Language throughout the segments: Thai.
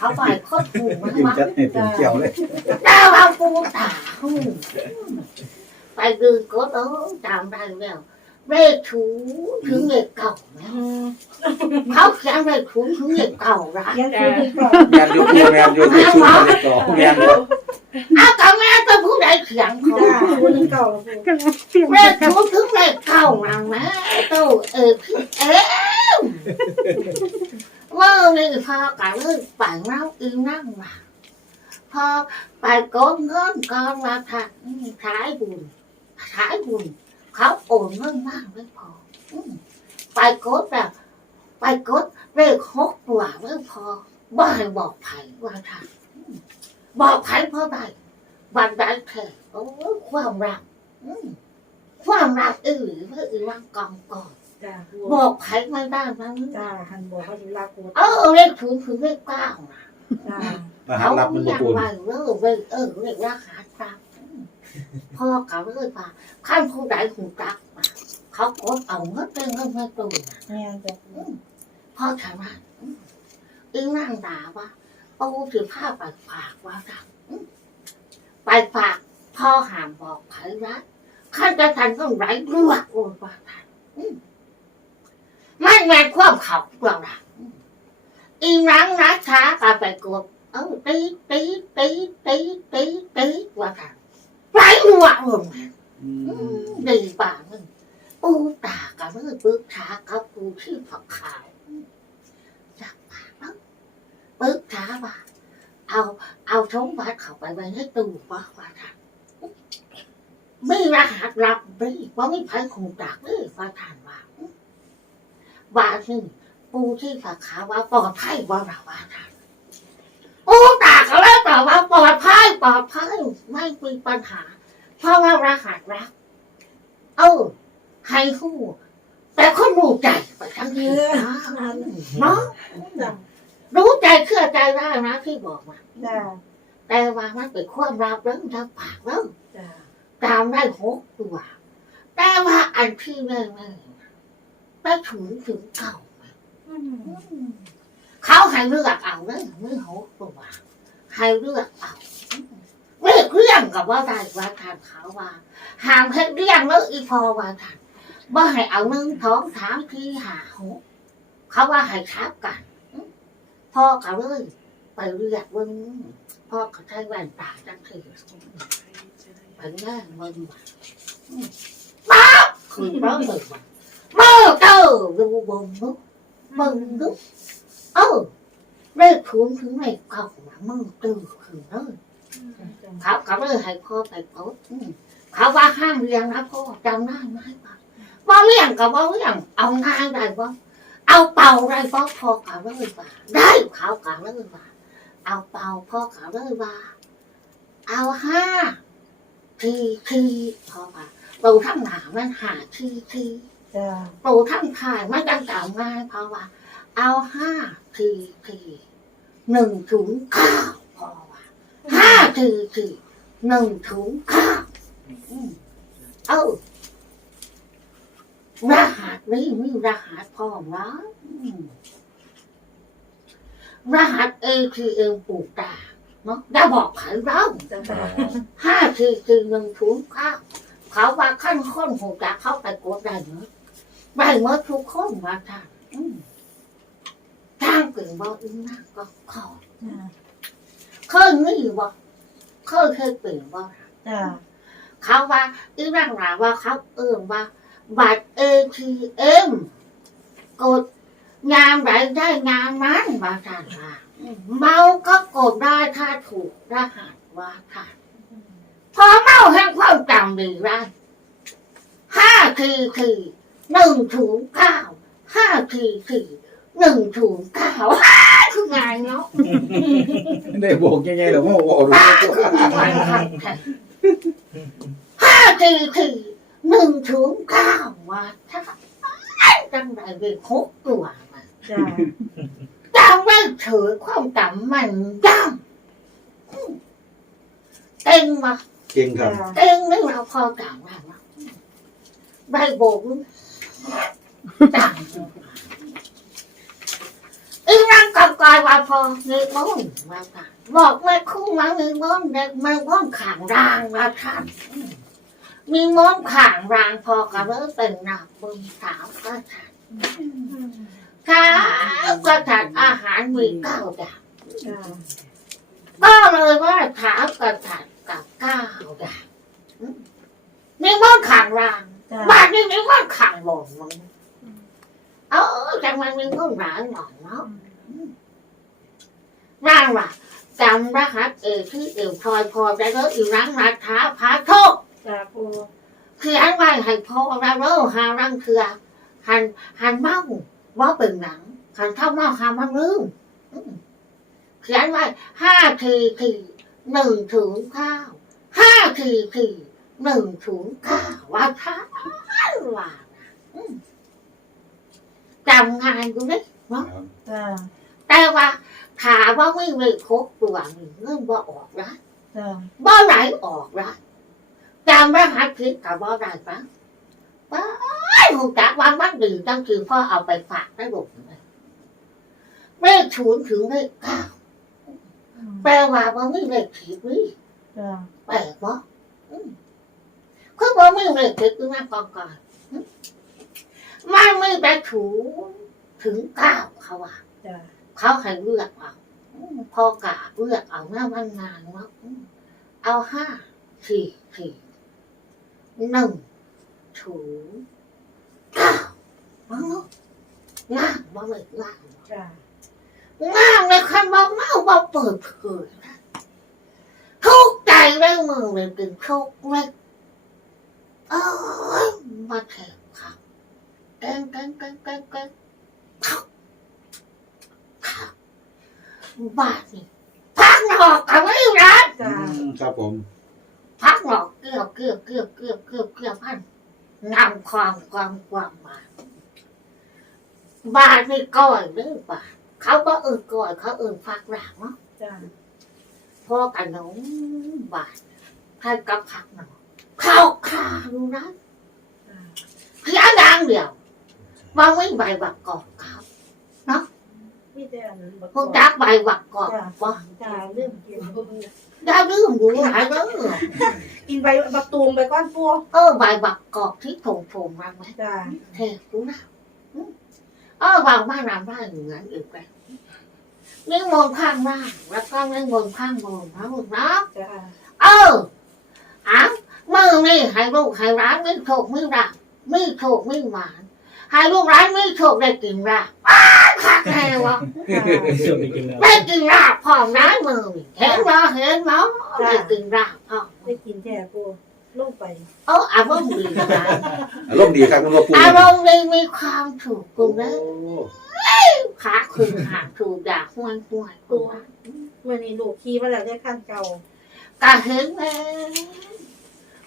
ว่าเขาไปโคตรถูกมันยิ้มมาจัดให้เป็นเกี่ยวเลยดาวเอาปูตาไปดูก็ต้องจำได้แล้วเลขถูถึงเลขเก่าแล้วเขาเขียนเลขถูถึงเลขเก่าละยังคือที่ก่อนแมนยูคูแมนยูที่ชูกันต่อแมนยูเอาแต่แม่จะผู้ใดเขียนเขาจ้าคูณเก่าแล้วปูเลขถูถึงเลขเก่านะแม่ตู้เออเอ๊ะ ว่านี่พอกันเลยไปเล่าอีนั่งมาพอไปกดเงินก่อนมาค่ะขายบุญขายบุญเขาโอนเงินมากไม่พอไปกดแบบไปกดเลขหกตัวไม่พอบ่ให้บอกไผว่าค่ะบอกไผเพราะใดบันไดแค่โอ้ความรักความรักอื่นเพื่ออื่นว่ากองก่อน จ้าปูบอกไผไม่ได้มั้งจ้าหันบอกว่าอยู่ลากูเออเลขศูนย์คือเลขเก้านะจ้ารหัสลับมันอบ่ยากปูนว่าเออเลขเออเลขราคาครับอืมพ่อกับเลยว่าขั้นผู้ใดหูจักมาเขากดเอาเงินเป็นเงินไม่ตัวนะแม่จ้าปูพ่อถามว่าอืมอีนั่งด่าว่าปูถือผ้าไปฝากว่าจังอืมไปฝากพ่อหามบอกไผนะขั้นจะทันต้องไรลวกโอ้ยว่าทันอืม ไม่แม่นความเขาตัวละอืมอีนังนะช้าก็ไปกดเออตีตีตีตีตีตีว่าทันไรลวกลงมาอือืมมดีป่ามึงปูตากับมือปึ๊กช้ากับปูที่ฝักขาวจากปากมึงปึ๊กช้าว่าเอาเอาท้องวัดเข้าไปไว้ในตู้ว่าว่าทานไม่รหัสลับไม่ว่าไม่ไพ่คงจากเลยว่าทานว่า ว่าซึ่งปูที่ฝักขาวว่าปลอดภัยว่าเราว่าทานปูตาก็แล้วแต่ว่าปลอดภัยปลอดภัยไม่มีปัญหา เพราะว่ารหัสรัก เออให้คู่แต่คนรู้ใจไปทั้งทีนะเนาะจ้ารู้ใจเชื่อใจได้นะที่บอกมาจ้าแต่ว่ามันเป็นความลับเรื่องทางปากเรื่องจ้าตามได้หกตัว แต่ว่าอันที่แม่ แม่ไปถึงถึงเก่าเขาให้เลือกเอาเลยไม่หกตัวให้เลือกเอาเลือกเรื่องกับว่าได้ว่าทานเขาว่าห้ามให้เรื่องแล้วอีพอว่าทานว่าให้เอาหนึ่งท้องสามที่หาหกเขาว่าให้ทับกันพ่อเขาเลยไปเรียกเบิ้งพ่อเขาใช้แว่นตาจังทีไปแง่มึงว่าป๊าคือร้องเลยว่าเมื่อเจอดูบนนุ๊กมึงนุเออเลขทุนถึงเลขเก่าว่ามึงตื่นขึ้นเลยเขาเขาเลยให้พ่อไปโต์อืมเขาว่าห้ามเรียงนะพ่อจำได้ไหมปะว่าเรียงกับว่าเรียงเอางายได้ป่ะเอาเป่าได้ป่ะพ่อเขาเลยว่าได้เขาเขาเลยว่าเอาเป่าพ่อเขาเลยว่าเอาห้าทีทีพ่อว่าตูทั้งหนามันหาทีที จ้าตูทั้งถ่ายมันจังเก่าง่ายเพราะว่า เอาห้าทีทีหนึ่งถุงข้าวพ่อว่าห้าทีทีหนึ่งถุงข้าวเอารหัสนี้มีรหัสพร้อมนะอืมรหัส ATM ปลูกตาเนาะได้บอกไผ่เราจ้าห้าทีทีหนึ่งถุงข้าวเขาว่าขั้นข้นหูจะเข้าไปกดได้เนอะ ได้เมื่อทุกคนว่าท่านอืมทางเก่งบอกอีนักก็ขอเคยมีบ่เคยเคยเปลี่ยนบ่จ้าเขาว่าอีนั่งหนาว่าเขาเอิ่มว่าบัตรเอทีเอ็มกดงานไหนได้งานนั้นว่าท่านว่าเมาก็กดได้ถ้าถูกรหัสว่าท่านพอเมาแห่งความจำดีได้ห้าทีที หนึ่งถุงเก้าห้าทีทีหนึ่งถุงเก้าคืองานเนาะได้โบกยังไงหรอว่าโอ้โหห้าทีทีหนึ่งถึงเก้ามาถ้าจังไรเป็นหกตัวมาจ้าจำไม่เฉยความจำมันจำอืมเก่งมาเก่งครับจ้าเก่งไม่เราพอจำได้มาใบโบก จำอีนั่งกำกายว่าพอเงยบ้องว่าค่ะบอกแม่คู่มาเงยบ้องเด็กมันบ้องขางรางว่าท่านมีม้อนขางรางพอกับเลิกเป็นหนักบึงสาวก็ท่านข้าวก็ทานอาหารมีเก้าอย่างก็เลยว่าขาวกับทานกับเก้าอย่างมีม้อนขางราง บ้านนี้มีม้อนขางบ่งมึงเออจังมันมีม้อนหลานหน่อยเนาะร่างว่ะจำรหัสเอที่เอวพลอยพอได้แล้วอีรังรัฐาพาโชคจ้าปูคืออันไว้ให้พอแล้วเล่หารังเถือหันหันเมาว่าเป็นหนังหันเท่าเมาหามันลืมอืมเขียนไว้ห้าทีทีหนึ่งถึงเก้าห้าทีที หนึ่งถึงเก้าว่าท่านว่านะอืมจำงานอยู่นี่จ้าแต่ว่าถามว่าไม่มีครบตัวนี่เงินบ่ออกนะจ้าบ่ไหลออกนะจำรหัสผิดกับบ่ได้ปะว้ายหูจักว่ามันดีจังคือพ่อเอาไปฝากได้บุกเลยเลขศูนย์ถึงเลขเก้าแปลว่าบ่มีเลขผิดวิจ้าแปลกบ่อืม คือบ่มีเลขผิดคือมาก่อนก่อนอืมมันมีแต่ศูนย์ถึงเก้าเขาว่าจ้าเขาให้เลือกเอาอืมพอกะเลือกเอาหน้ามันงานว่าเอาห้าสี่สี่หนึ่งถูเก้ามังงามบ่เลยงามจ้างามเลยคันบ่เมาบ่เปิดเผยนะทุกใจได้มือเลยเป็นโชคเล็ก เอ้ยมาแถบครับแกงแกงแกงแกงแกงครับขับบ้านนี่พักหนอกกับไม่รักจ้ครับผม พักหนอกเกลือบเกลือบเกลือบเกลือบเกลือบเกลือบพันนำความความความมาบ้านนี่ก้อยเด้อบ้านเขาก็เอื่นก้อยเขาเอื่นฟักหลังเนาะจ้าพ่อกันน้องบาทให้กับผักหนอกเข้าขาดู นะจ้าเพียงอย่างเดียวว่าไม่ใบบักกอกครับมีแต่อันนั้นบ่พวกจักใบบักกอกว่าจ้าลืมกินอย่าลืมดูหลายเด้อกินใบบักตูมไปก้อนปูเออใบบักกอกที่ถงถงๆมาไหมจ้าเทดูนะอืมเออวางบ้านน้ำได้เหมือนอีกแล้วนี่มองข้างล่างแล้วก็นี่มองข้างบนนะลูกนะจ้าเอออ้าว มือนี่ให้ลูกให้ร้านไม่โชคไม่รักไม่โชคไม่หวานให้ลูกร้านไม่โชคได้กินราบอ้าวขาดแน่วะส่วนไปกินแล้วได้กินราบพร้อมร้านมือนี่เห็นบ่เห็นบ่ได้กินราบพร้อมได้กินแท้ปูลงไปเอออารมณ์ดีนะอารมณ์ดีครับคุณพ่อปูอารมณ์ดีมีความถูกกูโอ้นะขาคืนหางถูกด่าห้วนห้วนกูว่าเมื่อนี้ลูกขี่มาแล้วได้ขั้นเก่าก็เห็นแล้ว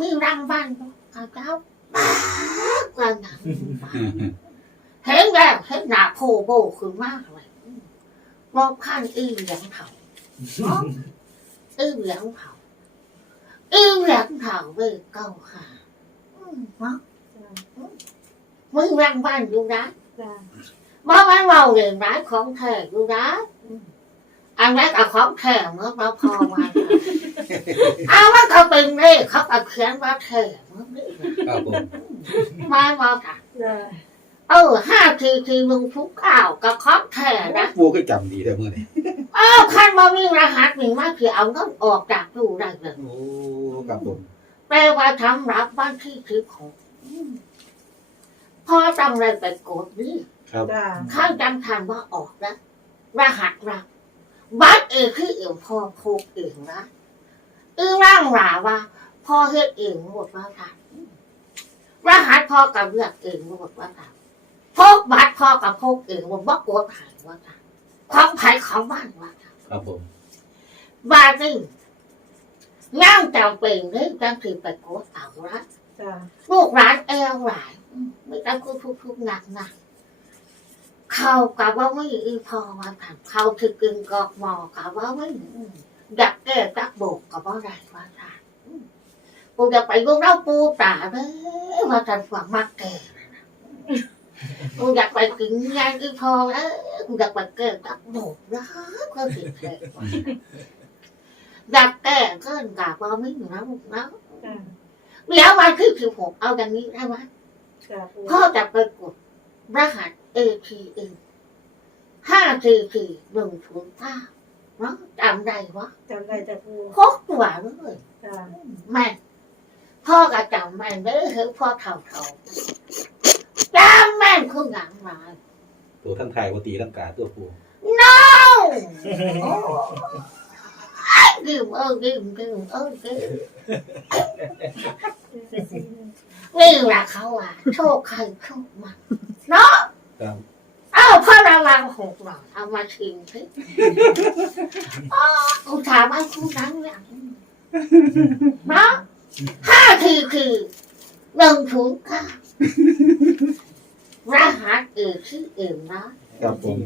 มีรังบ้านบ่กเจ้าบ้ากว่าหนังเห็นแล้วเห็นหน้าโพโบขึ้นมากเลยมองข้างอีเหลียงเผาเนาะอีเหลียงเผาอีเหลียงเผาเว้ยเก้าค่ะอืมเนาะจ้ามึงรังบ้านอยู่นะจ้าบ้าบ้านเราเรียนร้านของแท้อยู่นะ อืมอันนั้นเอาของแท้เมื่อเราพอมาเอาว่าเขาเป็นเลขเขาเอาเขียนว่าแท้เมื่อนี้ครับผมมาบอกค่ะจ้าเออห้าทีทีลุงทุกข่าวกับของแท้นะปูก็จำดีแต่เมื่อนี้อ้าวคันว่ามีรหัสหนึ่งมาคือเอาเงินออกจากตู้ได้เลยโอ้ครับผมแปลว่าทำรับบ้านที่คือของอืมพอต้องเลยไปกดนี่ครับจ้าข้างจำทันว่าออกนะรหัสรับ บัตรเองคือเองพอโคกเองนะอือร่างหลาว่า พ่อเฮ็ดเองหมดว่าค่ะรหัสพ่อกับเลือกเองหมดว่าค่ะพกบัตรพ่อกับพกเองหมดว่ากดหายว่าค่ะของไผ่ของบ้านว่าค่ะครับผมบาทนี่ย่างจำเป็นเลยจังถือไปโคตเอาละจ้าลูกร้านแอลหลายอืมไม่ต้องคุทุกทุกๆหนักหนัก เขากับว่าไม่อีพอว่าถามเขาถือกึ่งกอกหมอกับว่าไม่อืมอยากแก้ตักโบกกับว่าไรว่าถามอืมกูจะไปลูกเล่าปูตาเด้อว่าทันฝังมากแก่นะกูอยากไปกินงานอีพอแล้วกูอยากไปเกิดกับโบกนะก็สิแท้อยากแก้เกินกับว่าไม่อยู่นะลูกนะจ้าเดี๋ยววันที่สิบหกเอาอย่างนี้ได้ไหมจ้าปูพ่อจะไปกด รหัส ATM ห้าสี่สี่หนึ่งศูนย์เก้าเนาะจำได้วะจำได้จ้าปูพกตัวเลยจ้าแม่นพ่อก็จำแม่นเด้อเฮ้ยพ่อเท่าเท่าจำแม่นคือหนังหลาย ตัวท่านไทยปกติร่างกายตัวปูเอ้าโอ้ยดื่มเออดื่มดื่มเออดื่มนี่แหละเขาอะ โชคใครโชคมัน เนาะครับเอ้าพ่อระวังหกหน่อยเอามาชิมสิอ๋อกูถามว่ากูนั่งอย่างเนาะห้าทีคือหนึ่งศูนย์เก้ารหัสเอกชื่อเอ็มนะครับผม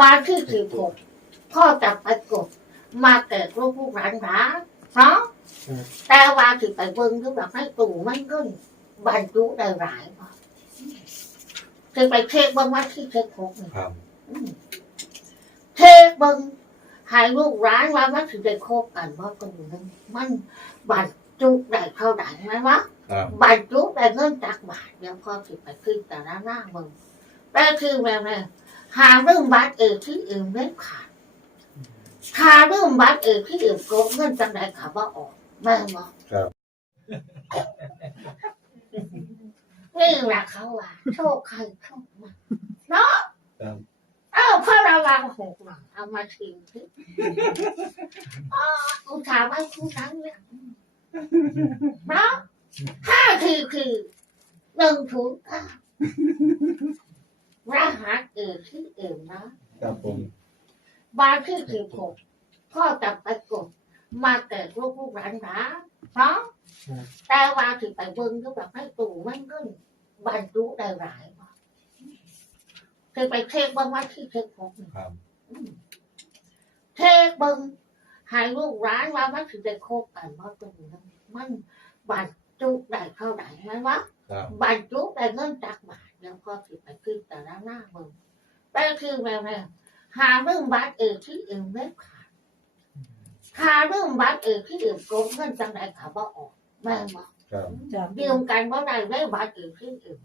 วันที่สิบหกพ่อจะไปกดมาเกิดลูกผู้ร้านร้านเนาะแต่ว่าที่ไปเบิ้งทุกแบบให้ตู่มันก็บรรจุได้หลายพอ จะไปเช็คเบ้างว่าที่เช็คหกนี่ครับอืมเทเบิงให้ลูกร้านว่ามันถึงได้โคบกันเพราะตรงนั้นมันบรรจุได้เท่าไหร่ไหมวะครับบรรจุได้เงินจากบาทเดี๋ยวพอสิไปขึ้นแต่ละหน้าเบิงแต่คือแบบนี้หาเรื่องบัตรเอกที่อื่นไม่ขาดหาเรื่องบัตรเอกที่อื่นโกงเงินจังไดขาว่าออกแม่บอกครับ นี่แหละเขาว่าโชคใครโชคมันเนาะครับเอ้าพ่อระวังหกหน่อยเอามาทิ้งที่อ๋อกูถามว่ากูทั้งเนี่ยเนาะห้าคือคือหนึ่งศูนย์เก้ารหัสเอกที่เอ็มนะครับผมบานที่สิบหกพ่อจับไปกดมาเกิดลูกลูกหลานหลาน เนาะแต่ว่าถึงไปเบิ้งก็แบบให้ตู่มันก็บรรจุได้หลายบ่เคยไปเทคบ้างว่าที่เทคหกนี่ครับเทคเบิงให้ลูกร้านว่ามันถึงได้โคบกันเพราะตรงนั้นมันบรรจุได้เท่าไหร่ไหมวะครับบรรจุได้เงินจากบาทแล้วก็สิไปขึ้นแต่ละหน้าเบิงแต่คือแบบนี้หาเรื่องบัตรเอกที่อื่นไม่ขาด หาเรื่องบัตรเอกที่อื่นโกงเงินจังไดขาบ่ออกแม่บอกครับจ้าเดียวกันว่าได้ได้บัตรเอกที่อื่น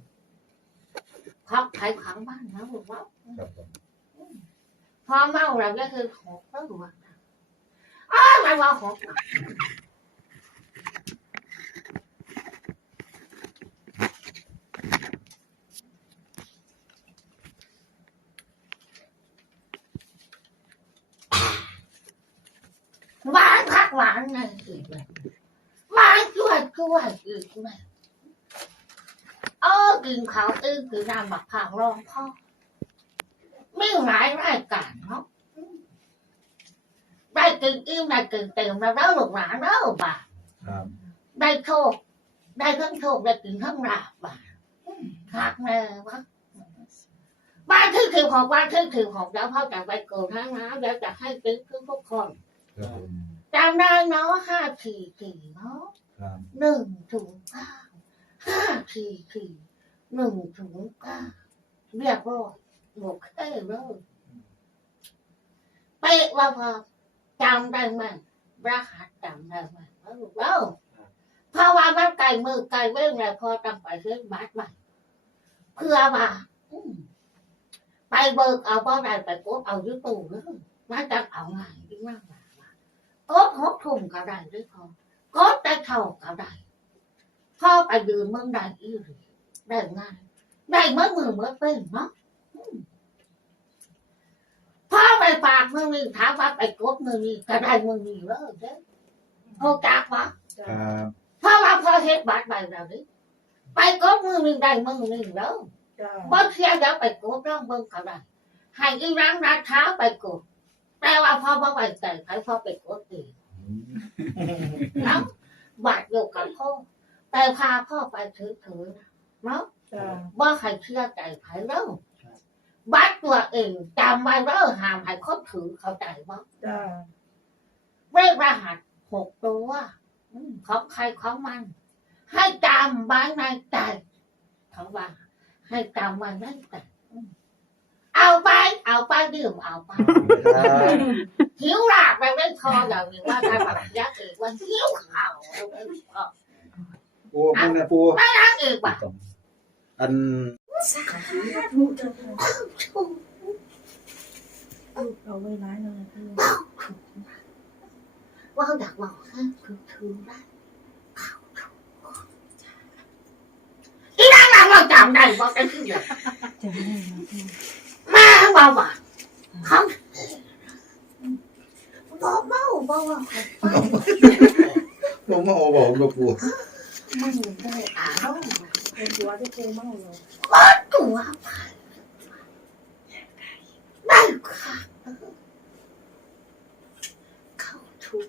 พักขายขังบ้านนะบอกว่าครับผมพอเมาแล้วก็คือหกแล้วหัวอ้ามันว่าหกหวานพักหวานนั่นอีกเลยหวานช่วยช่วยอีกเลยเออกินข้าวตื้นคือน้ำบักผักรองพ่อไม่หลายรายการเนาะได้กินอิ่มได้กินเต็มแล้วเด้อลูกหลานเด้อบ่าได้โชคได้ทั้งโชคได้กินทั้งราบบ่าหักแน่วะบ้านที่ถือของบ้านที่ถือของแล้วพ่อจะไปโกนทั้งน้ำแล้วจะให้ติ๊กทุกคนครับผม จำได้เนาะห้าสี่สี่เนาะครับหนึ่งถึงเก้าห้าสี่สี่หนึ่งถึงเก้าเรียกว่าหมกเอ้เลยเป๊ะว่าพอจำได้ไหมรหัสจำได้ไหมแล้วลูกเอ้าเพราะว่ามันไก่มือไก่เว้งแล้วพอต้องไปซื้อบัตรใหม่เพื่อว่าอืมไปเบิกเอาเป้าใดไปกดเอาอยุตูเลยมันจะเอาง่ายดีมาก กว่ากดหกทุ่มก็ได้ด้วยพอกดได้เท่าก็ได้พ่อไปยืนเมืองใดอีหลีได้ง่ายได้เมื่อมือเมื่อเป็นเนาะอืมพ่อไปฝากมือนี้ถามว่าไปกดมือนี้ก็ได้มือนี้เลยเด้อโอจักวะจ้าครับเพราะว่าพ่อเฮ็ดบัตรใบเราดิไปกดมือนี้ได้มือนี้แล้วจ้าบ่เที่ยวเดี๋ยวไปกดร่องเบิ่งก็ได้ให้อีรังราช้าไปกด แต่ว่าพ่อบ่ไว้ใจใครพ่อไปกดเองอืมเนาะบัตรอยู่กับพ่อแต่พาพ่อไปถือถือๆนะเนาะจ้าบ่ให้เชื่อใจไผเด้อบัตรตัวเองจำไว้เด้อห้ามให้คนถือเข้าใจบ่จ้าเลขรหัสหกตัวอืมของใครของมัน ให้จำไว้ในใจเขาว่า ให้จำมันได้แต่ เอาไป เอาไปดื่มเอาไปครับหิวหลากไปไม่พออย่างนี้ว่าการปฏิยักษ์เอกวันหิวข่าวเอาไปพอปูปูนะปูไม่รักเอกว่ะอันเอาไว้ร้ายหน่อยปูว่าอยากบอกให้คือถือได้ข่าวถูกอีนั่งนั่งเราจำได้บอกกันที่เดียวจะไม่ได้นะปู มาบอกว่าเขาบอกเมาบอกว่าผมมาเอาบอกกับปูมึงได้อารมณ์เป็นตัวที่ปูเมาเลยตัวผ่านได้ค่ะเขาถูก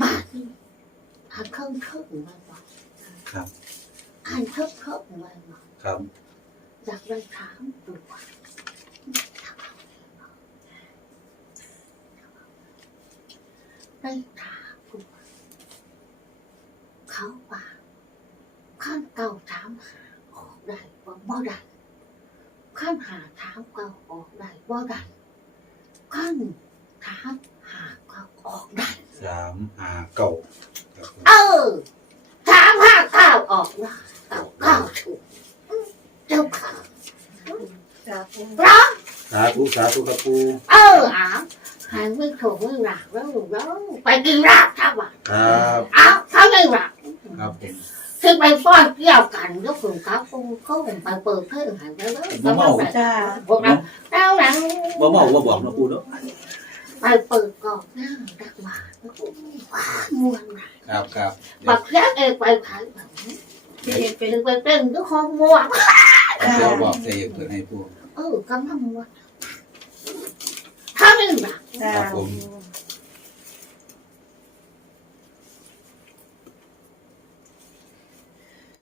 บาทนี่อันเครื่องเครื่องมาบอกครับอันเครื่องเครื่องมาบอกครับ อยากได้ถามตัวได้ถามตัวเขาว่าขั้นเก่าถามหาออกได้บ่บ่ได้ขั้นหาถามเก่าออกได้บ่ได้ขั้นถามหาเก่าออกได้สามหาเก้าเออถามหาเก้าออกได้เก้าเก้าถูก เจ้าค่ะจ้าปูร้องสาธุสาธุครับปูเอออ้าวหายไม่ถูกไม่หลักแล้วลูกแล้วไปกินราบถ้าว่าครับอ้าวเขาไม่หลักครับผมคือไปฟ้อนเกี่ยวกันก็ฝึกเขาคงเขาคงไปเปิดเพื่อนหายไปแล้วบ่เมาจ้าพวกนั้นแล้วหลังบ่เมาบ่บอกนะปูเนาะไปเปิดกอกหน้าดักหมาแล้วก็ว้ามวนหลายครับครับบักยักษ์เองไปขายแบบนี้ พี่เอกเป็เป็นนไปเต้นก็คอมวนเดี๋ยวบอกใส่เพื่อนให้ปูเออกำลังมวนถ้าไม่หลักจ้าปู